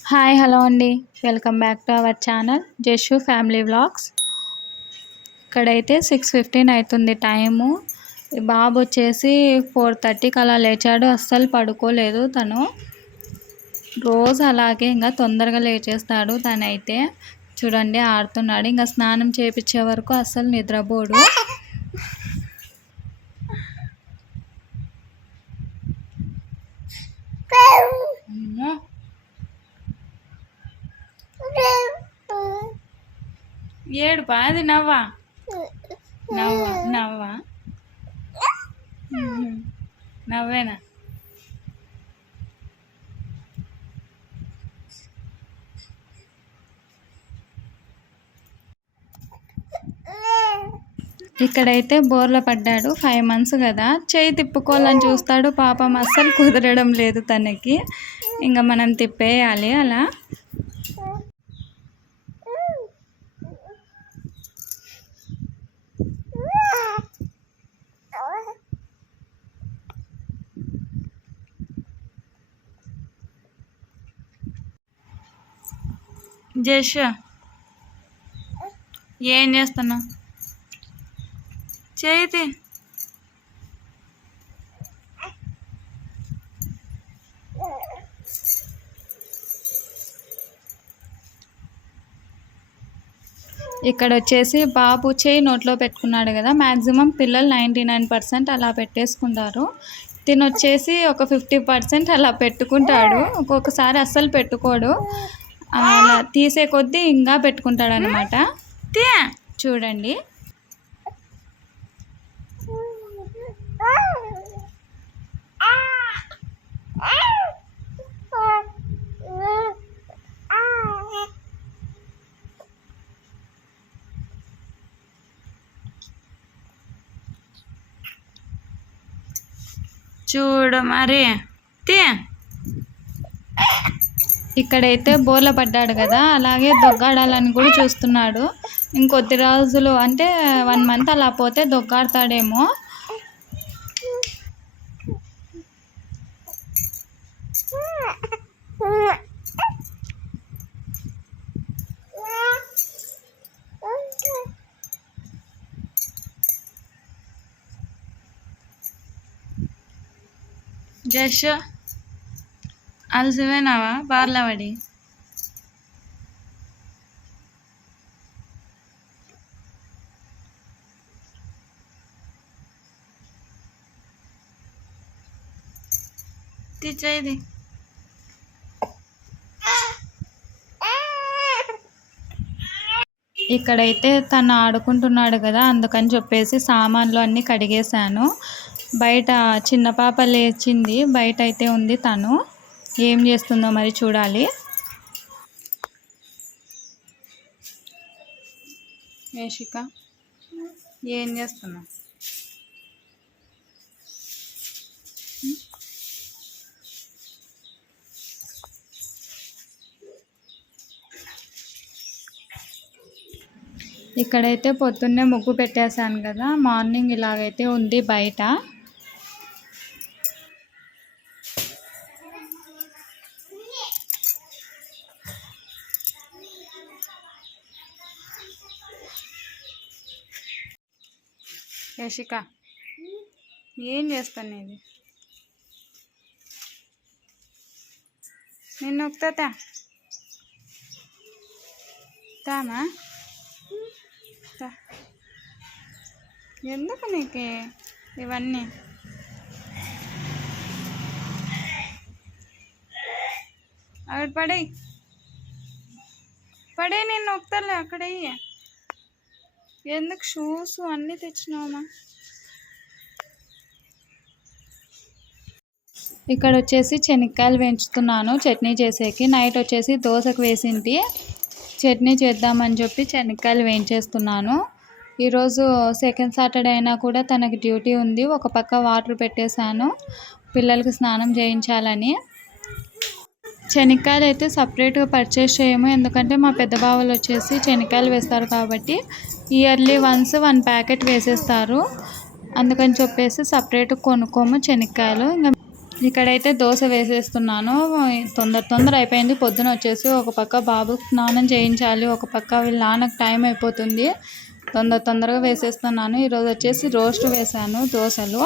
Hi hello అండి. Welcome back to our channel జషు family vlogs. ఇక్కడైతే 6:15 అవుతుంది టైము. ఈ బాబు వచ్చేసి 4:30కి అలా లేచాడు. అస్సలు పడుకోలేదు తను. రోజు అలాగే ఇంకా తొందరగా లేచేస్తాడు. తనైతే చూడండి ఆడుతున్నాడు. ఇంకా స్నానం చేయించే వరకు అస్సలు నిద్రపోడు. ఏడుపా అది నవ్వా నవ్వా నవ్వా నవ్వేనా? ఇక్కడైతే బోర్ల పడ్డాడు. 5 months కదా, చేయి తిప్పుకోవాలని చూస్తాడు. పాపం అస్సలు కుదరడం లేదు తనకి. ఇంకా మనం తిప్పేయాలి అలా. జష్ ఏం చేస్తున్నావు? చేతి ఇక్కడ వచ్చేసి బాబు చేయి నోట్లో పెట్టుకున్నాడు కదా. మ్యాక్సిమం పిల్లలు 99% అలా పెట్టేసుకుంటారు. తిను వచ్చేసి ఒక 50% అలా పెట్టుకుంటాడు. ఒక్కొక్కసారి అస్సలు పెట్టుకోడు. అలా తీసే కొద్దీ ఇంకా పెట్టుకుంటాడు అనమాట. చూడండి చూడు మరి. ఇక్కడైతే బోర్ల పడ్డాడు కదా, అలాగే దొగ్గాడాలని కూడా చూస్తున్నాడు. ఇంకొద్ది రోజులు అంటే 1 month అలా పోతే దొగ్గాడతాడేమో. జష్ అలసిపోయినావా బార్లవాడి? తెచ్చేది ఇక్కడైతే తను ఆడుకుంటున్నాడు కదా, అందుకని చెప్పేసి సామాన్లు అన్నీ కడిగేశాను. బయట చిన్న పాప లేచింది, బయట అయితే ఉంది. తను ఏం చేస్తుందో మరి చూడాలి. వేషిక ఏం చేస్తున్నావు? ఇక్కడైతే పొద్దున్నే ముగ్గు పెట్టేశాను కదా. మార్నింగ్ ఇలాగైతే ఉంది బయట. యశిక ఏం చేస్తాను ఇది? నిన్ను ఒక్తా తామా? ఎందుకు నీకు ఇవన్నీ? అక్కడ పడే నేను నొక్కుతాలే అక్కడ. ఎందుకు షూస్ అన్నీ తెచ్చినావమ్మా? ఇక్కడ వచ్చేసి శనక్కాయలు వేయించుతున్నాను చట్నీ చేసేకి. నైట్ వచ్చేసి దోశకు వేసింటి, చట్నీ చేద్దామని చెప్పి శనక్కాయలు వేయించేస్తున్నాను. ఈరోజు సెకండ్ సాటర్డే అయినా కూడా తనకి డ్యూటీ ఉంది. ఒక పక్క వాటర్ పెట్టేశాను పిల్లలకి స్నానం చేయించాలని. శనక్కాయలు అయితే సపరేట్గా పర్చేస్ చేయము, ఎందుకంటే మా పెద్ద బావలు వచ్చేసి శనక్కాయలు వేస్తారు కాబట్టి ఇయర్లీ వన్స్ 1 ప్యాకెట్ వేసేస్తారు. అందుకని చెప్పేసి సపరేట్ కొనుక్కోము శనక్కాయలు. ఇంకా ఇక్కడైతే దోశ వేసేస్తున్నాను. తొందర అయిపోయింది. పొద్దున వచ్చేసి ఒక పక్క బాబుకి స్నానం చేయించాలి, ఒక పక్క వీళ్ళ నాన్నకు టైం అయిపోతుంది. తొందరగా వేసేస్తున్నాను. ఈరోజు వచ్చేసి రోస్ట్ వేసాను దోశలు.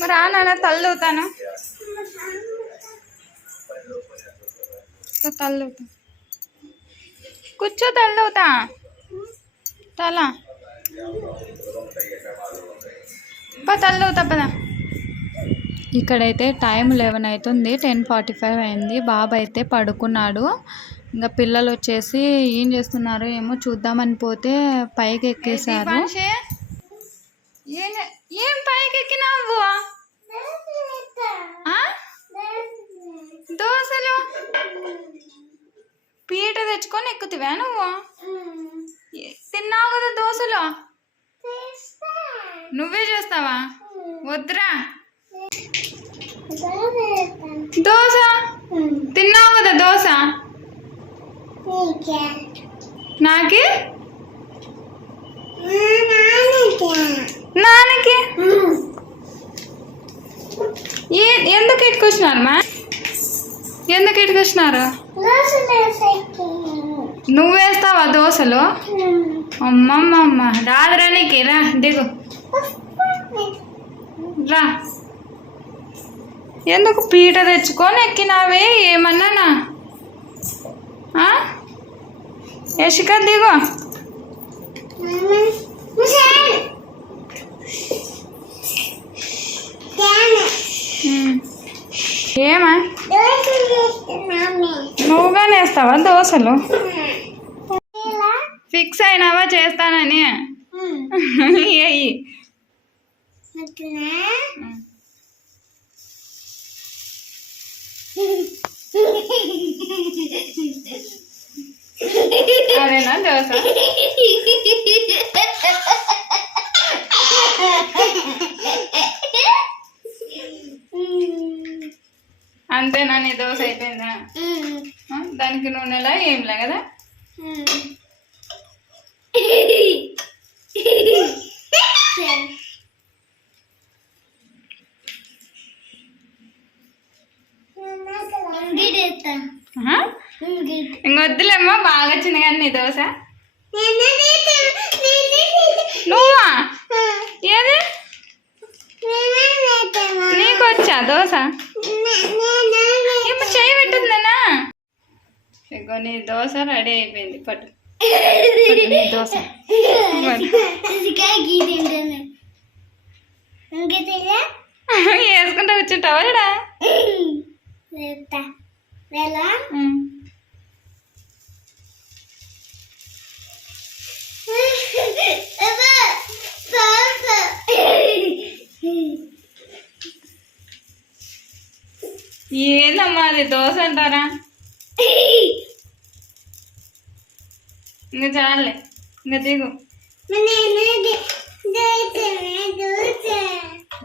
మరి నాన్న తల్లుతాను తల్లుతా కూర్చో తల్లుతా తల తల్లుతా పద. ఇక్కడైతే టైం 11 అవుతుంది. 10:45 అయింది. బాబు అయితే పడుకున్నాడు. ఇంకా పిల్లలు వచ్చేసి ఏం చేస్తున్నారు ఏమో చూద్దామని పోతే పైకి ఎక్కేసారు. ఏం పైకి ఎక్కినావు? దోశలు పీట తెచ్చుకొని ఎక్కుతివా నువ్వు? తిన్నావు కదా దోశలు, నువ్వే చేస్తావా? వద్దురా, దోశ తిన్నావు కదా దోశ. నాకి నాన్నకి ఎందుకు ఇటుకొచ్చినారు మా? ఎందుకు ఇటుకొచ్చినారు? నువ్వు వేస్తావా దోశలు? అమ్మమ్మమ్మ రాదురా నీకు. రా దిగు రా. ఎందుకు పీట తెచ్చుకొని ఎక్కినావే? ఏమన్నానా? యశిక దిగు. ఏమా నువ్వుగానే వేస్తావా దోశలు? ఫిక్స్ అయినావా చేస్తానని? ఏయి అదేనా దోశ? అంతేనా? నీ దోశ అయిపోయిందా? దానికి నూనెలా ఏంలే కదా? ఇంకొద్దులేమ్మా, బాగా వచ్చింది కానీ నీ దోశ. నువ్వా? ఏది నీకు వచ్చా దోశ? ఇప్పుడు చెయ్యి పెట్టిందేనా? ఇగో నీ దోశ రెడీ అయిపోయింది. పట్టు నీ దోశ. వేసుకుంటా కూర్చుంటావా? ఏందమ్మా అది దోశ అంటారా? ఇంకా చాలే, ఇంకా దిగు.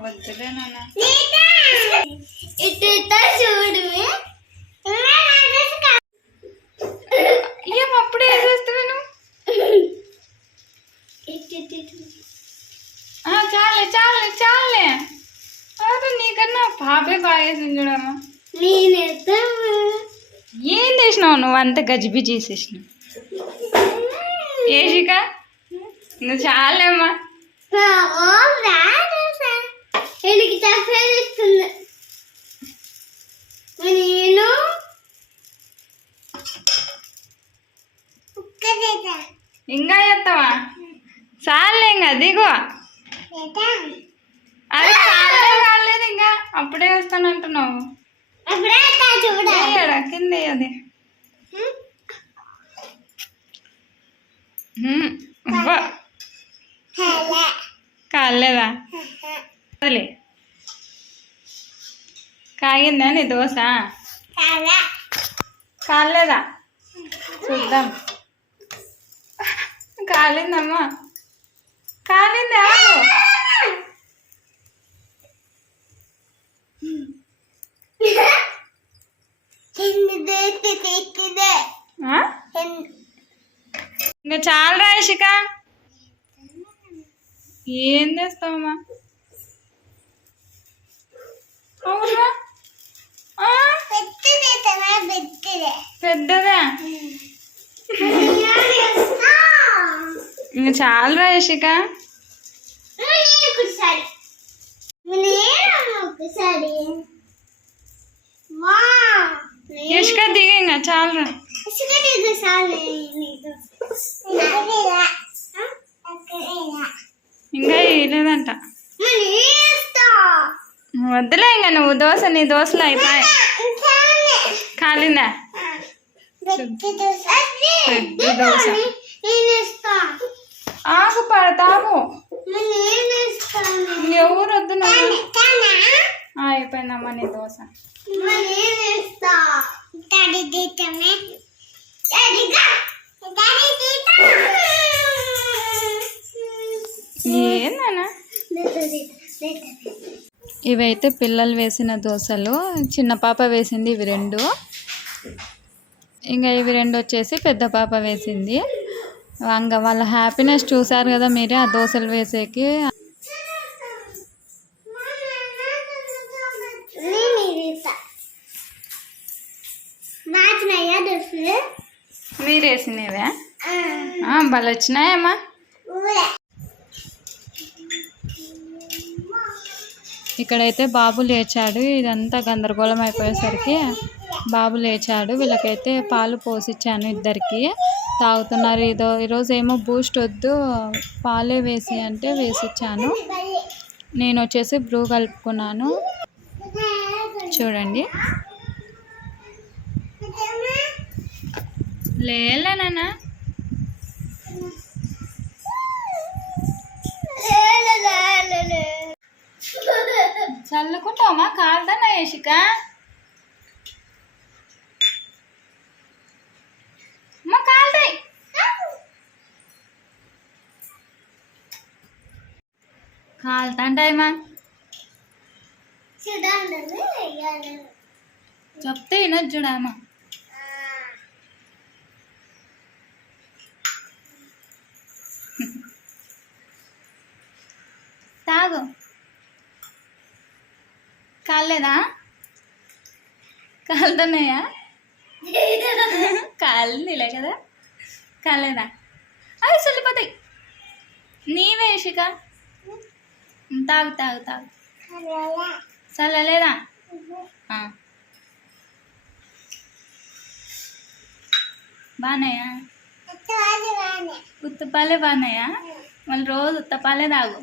వద్దులే నాన్న. ఏం అప్పుడే వేసేస్తున్నాను? చాలే చాలే చాలే. అదే నీకన్నా పాపే బాగా వేసింది చూడమ్మా. ఏం చేసినావు నువ్వు? అంత గజిబిజి చేసేసినావు. ఏషిక నువ్వు చాలేమ్మా. ఇంకా చేస్తావా? చాలే ఇంకా దిగు. అది కాలేదు ఇంకా అప్పుడే వస్తాను అంటున్నావు. కింద అది కాలేదా? అదిలే కాగిందా నీ దోశ? కాలేదా? చూద్దాం. కాలిందమ్మా, కాలిందా? ఇంకా చాలా రాశిక ఏం చేస్తావమ్మా? పెద్దదా? ఇంకా చాలా రాశిక. ఇసుక దిగి ఇంకా చాలా. ఇంకా వేయలేదంట. వద్దులే ఇంకా నువ్వు దోశ, నీ దోశలు అయిపోయి. కాలిందా? పెద్ద దోశ. ఆకు పడతావు. ఎవరు వద్దు. అయిపోయిందమ్మా నీ దోశ. ఏందన్నా? ఇవైతే పిల్లలు వేసిన దోశలు. చిన్న పాప వేసింది ఇవి 2. ఇంకా ఇవి 2 వచ్చేసి పెద్ద పాప వేసింది. ఇంకా వాళ్ళ హ్యాపీనెస్ చూసారు కదా మీరే ఆ దోశలు వేసేకి. మీరు వేసినవే భలే వచ్చినాయమ్మా. ఇక్కడైతే బాబు లేచాడు. ఇదంతా గందరగోళం అయిపోయేసరికి బాబు లేచాడు. వీళ్ళకైతే పాలు పోసిచ్చాను, ఇద్దరికి తాగుతున్నారు. ఈరోజు ఏమో బూస్ట్ వద్దు పాలే వేసి అంటే వేసిచ్చాను. నేను వచ్చేసి బ్రూ కలుపుకున్నాను. చూడండి. లేనా చల్లుకుంటావమ్మా? కాలుతానా యశిక? అమ్మా కాలుతాయి. కాలుతాంటాయమ్మా. చెప్తే వినొచ్చు చూడమ్మా. తాగు. కాలేదా? కాలుతున్నాయా? కాలిందిలే కదా. కాలేదా? అవి చల్లిపోతాయి. నీవే యశిక. తాగు తాగు తాగు. చల్లలేదా? బాగున్నాయా? ఉత్తపాలే బాగున్నాయా? మళ్ళీ రోజు ఉత్తపాలే తాగు.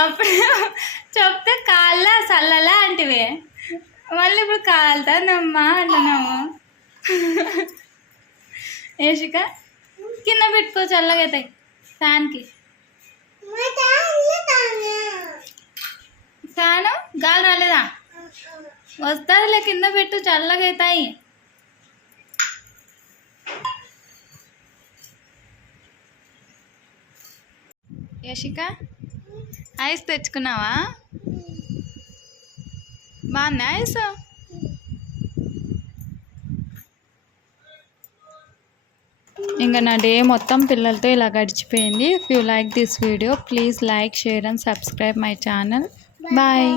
అప్పుడు చెప్తే కాళ్ళ చల్లలా అంటివే, మళ్ళీ ఇప్పుడు కాలుతానమ్మా అంటున్నాము. యశిక కింద పెట్టుకో, చల్లగా అవుతాయి ఫ్యాన్కి. ఫ్యాను గాలి రాలేదా? వస్తుందిలే, కింద పెట్టు, చల్లగా అవుతాయి. యశిక ఐస్ తెచ్చుకున్నావా? బాగుందా ఐస్? ఇంకా నా డే మొత్తం పిల్లలతో ఇలా గడిచిపోయింది. If you like this video please like, share and subscribe my channel. Bye.